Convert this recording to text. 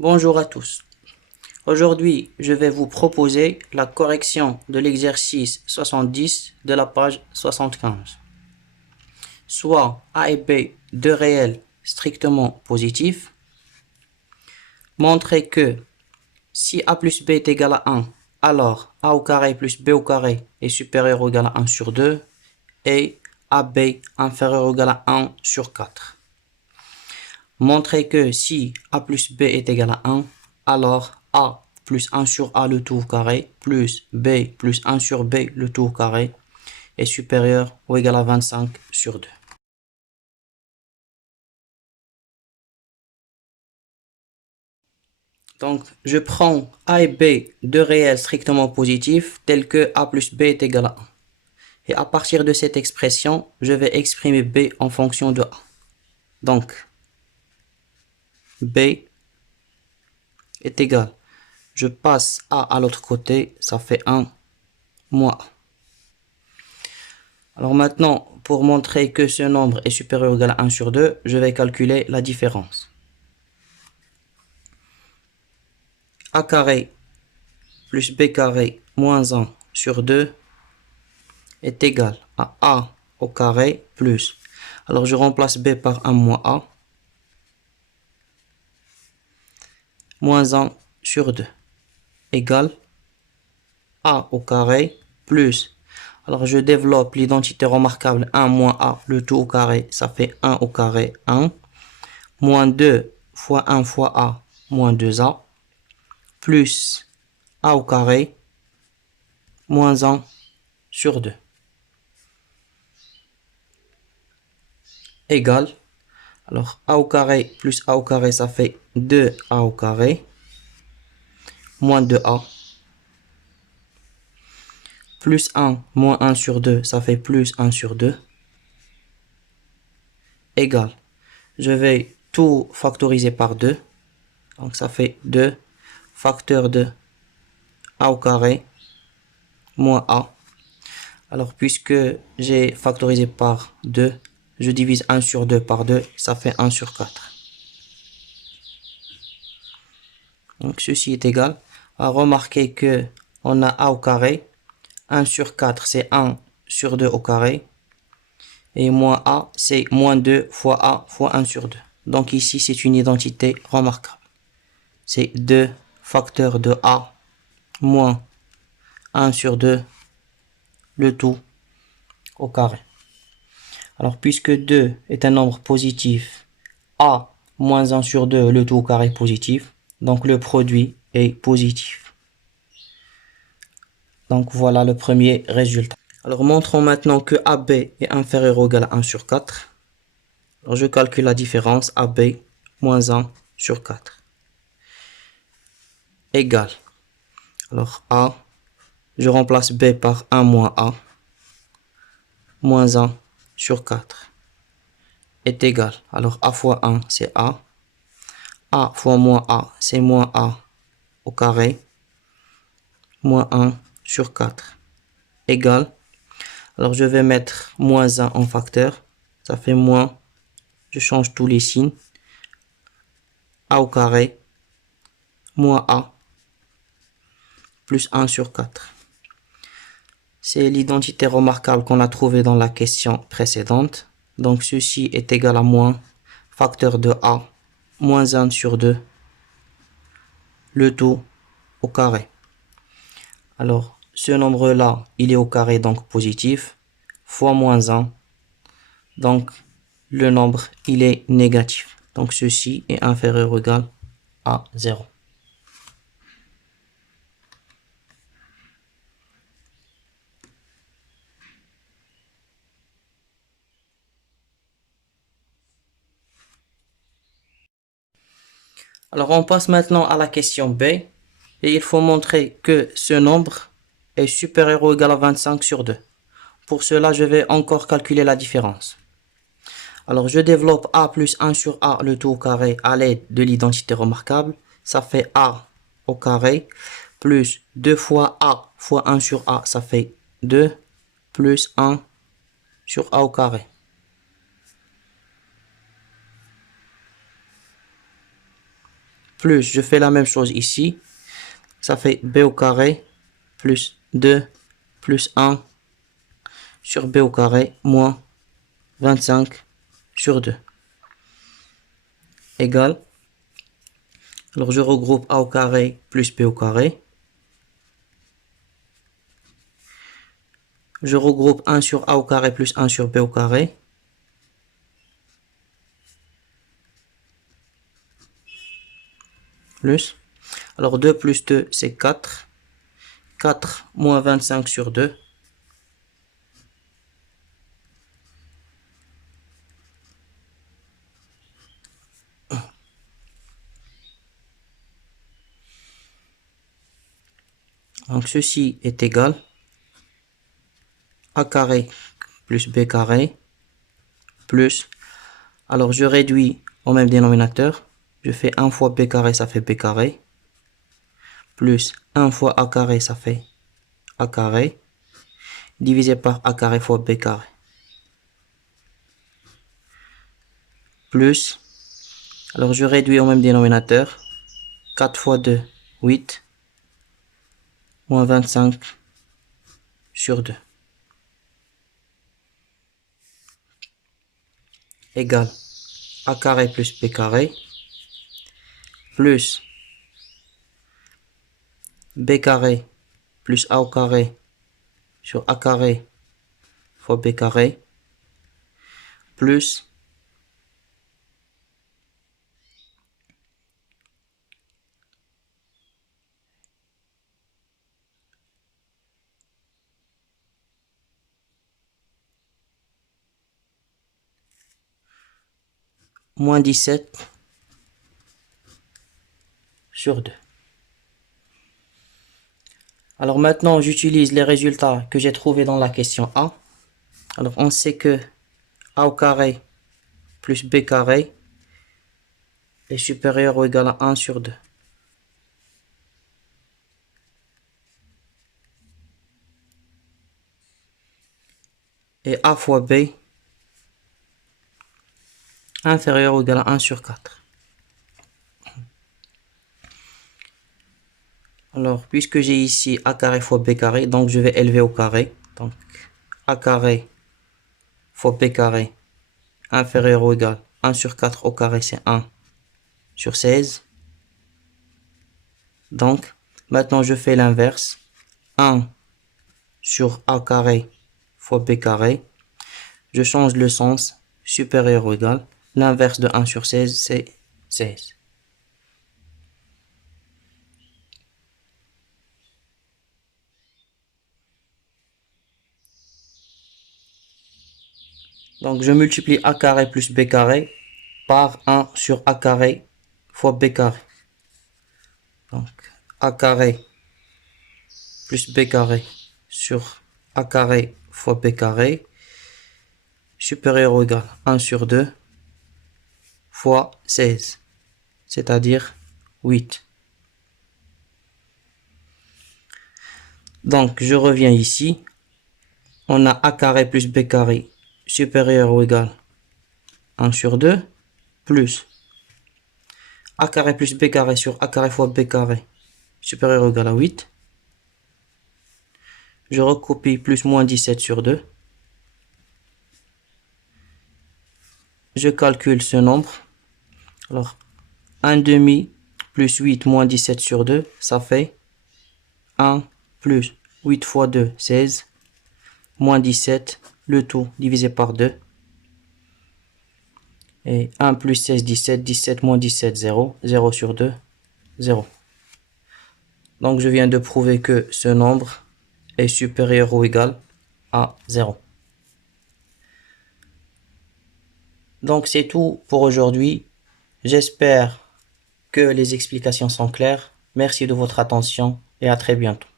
Bonjour à tous. Aujourd'hui, je vais vous proposer la correction de l'exercice 70 de la page 75. Soit A et B, deux réels strictement positifs. Montrer que si A plus B est égal à 1, alors A au carré plus B au carré est supérieur ou égal à 1 sur 2 et AB inférieur ou égal à 1 sur 4. Montrer que si A plus B est égal à 1, alors A plus 1 sur A le tout au carré plus B plus 1 sur B le tout au carré est supérieur ou égal à 25 sur 2. Donc, je prends A et B, deux réels strictement positifs, tels que A plus B est égal à 1. Et à partir de cette expression, je vais exprimer B en fonction de A. Donc, B est égal. Je passe A à l'autre côté, ça fait 1 moins A. Alors maintenant, pour montrer que ce nombre est supérieur ou égal à 1 sur 2, je vais calculer la différence. A carré plus B carré moins 1 sur 2 est égal à A au carré plus. Alors je remplace B par 1 moins A. Moins 1 sur 2 égale A au carré plus. Alors je développe l'identité remarquable 1 moins A, le tout au carré, ça fait 1 au carré 1. Moins 2 fois 1 fois A, moins 2A. Plus A au carré, moins 1 sur 2. Égale, alors A au carré plus A au carré, ça fait 2A au carré, moins 2A. Plus 1, moins 1 sur 2, ça fait plus 1 sur 2. Égale, je vais tout factoriser par 2. Donc ça fait 2 facteur de A au carré, moins A. Alors puisque j'ai factorisé par 2, je divise 1 sur 2 par 2, ça fait 1 sur 4. Donc ceci est égal à remarquer que on a A au carré, 1 sur 4 c'est 1 sur 2 au carré, et moins A c'est moins 2 fois A fois 1 sur 2. Donc ici c'est une identité remarquable. C'est 2 facteur de A moins 1 sur 2, le tout au carré. Alors puisque 2 est un nombre positif, A moins 1 sur 2, le tout au carré est positif, donc le produit est positif. Donc voilà le premier résultat. Alors montrons maintenant que AB est inférieur ou égal à 1 sur 4. Alors je calcule la différence AB moins 1 sur 4 égale. Alors A, je remplace B par 1 moins A, moins 1 sur 4 est égal. Alors A fois 1 c'est A. A fois moins A c'est moins A au carré, moins 1 sur 4 égale. Alors je vais mettre moins 1 en facteur, ça fait moins, je change tous les signes, A au carré, moins A, plus 1 sur 4. C'est l'identité remarquable qu'on a trouvée dans la question précédente. Donc ceci est égal à moins facteur de A, moins 1 sur 2, le tout au carré. Alors ce nombre-là, il est au carré, donc positif, fois moins 1, donc le nombre, il est négatif. Donc ceci est inférieur ou égal à 0. Alors on passe maintenant à la question B. Et il faut montrer que ce nombre est supérieur ou égal à 25 sur 2. Pour cela, je vais encore calculer la différence. Alors je développe A plus 1 sur A le tout au carré à l'aide de l'identité remarquable. Ça fait A au carré plus 2 fois A fois 1 sur A, ça fait 2 plus 1 sur A au carré. plus, je fais la même chose ici. Ça fait b au carré plus 2 plus 1 sur b au carré moins 25 sur 2 égale. Alors je regroupe a au carré plus b au carré. Je regroupe 1 sur a au carré plus 1 sur b au carré. Plus. Alors 2 plus 2, c'est 4. 4 moins 25 sur 2. Donc ceci est égal a carré plus b carré plus. Alors je réduis au même dénominateur. Je fais 1 fois b carré, ça fait b carré. Plus 1 fois a carré, ça fait a carré. Divisé par a carré fois b carré. Plus. Alors je réduis au même dénominateur. 4 fois 2, 8. Moins 25 sur 2. Égale a carré plus b carré. Plus b carré plus a au carré sur a carré fois b carré. Plus moins 17 sur 2. Alors maintenant, j'utilise les résultats que j'ai trouvés dans la question A. Alors on sait que a au carré plus b carré est supérieur ou égal à 1 sur 2. Et a fois b inférieur ou égal à 1 sur 4. Alors, puisque j'ai ici a carré fois b carré, donc je vais élever au carré. Donc, a carré fois b carré inférieur ou égal à 1 sur 4 au carré, c'est 1 sur 16. Donc, maintenant je fais l'inverse. 1 sur a carré fois b carré. Je change le sens, supérieur ou égal. L'inverse de 1 sur 16, c'est 16. Donc je multiplie a carré plus b carré par 1 sur a carré fois b carré. Donc a carré plus b carré sur a carré fois b carré supérieur ou égal à 1 sur 2 fois 16, c'est-à-dire 8. Donc je reviens ici. On a a carré plus b carré supérieur ou égal à 1 sur 2 plus a carré plus b carré sur a carré fois b carré supérieur ou égal à 8. Je recopie plus moins 17 sur 2. Je calcule ce nombre. Alors, 1 demi plus 8 moins 17 sur 2, ça fait 1 plus 8 fois 2, 16, moins 17, le tout divisé par 2. Et 1 plus 16, 17, 17 moins 17, 0, 0 sur 2, 0. Donc, je viens de prouver que ce nombre est supérieur ou égal à 0. Donc, c'est tout pour aujourd'hui. J'espère que les explications sont claires. Merci de votre attention et à très bientôt.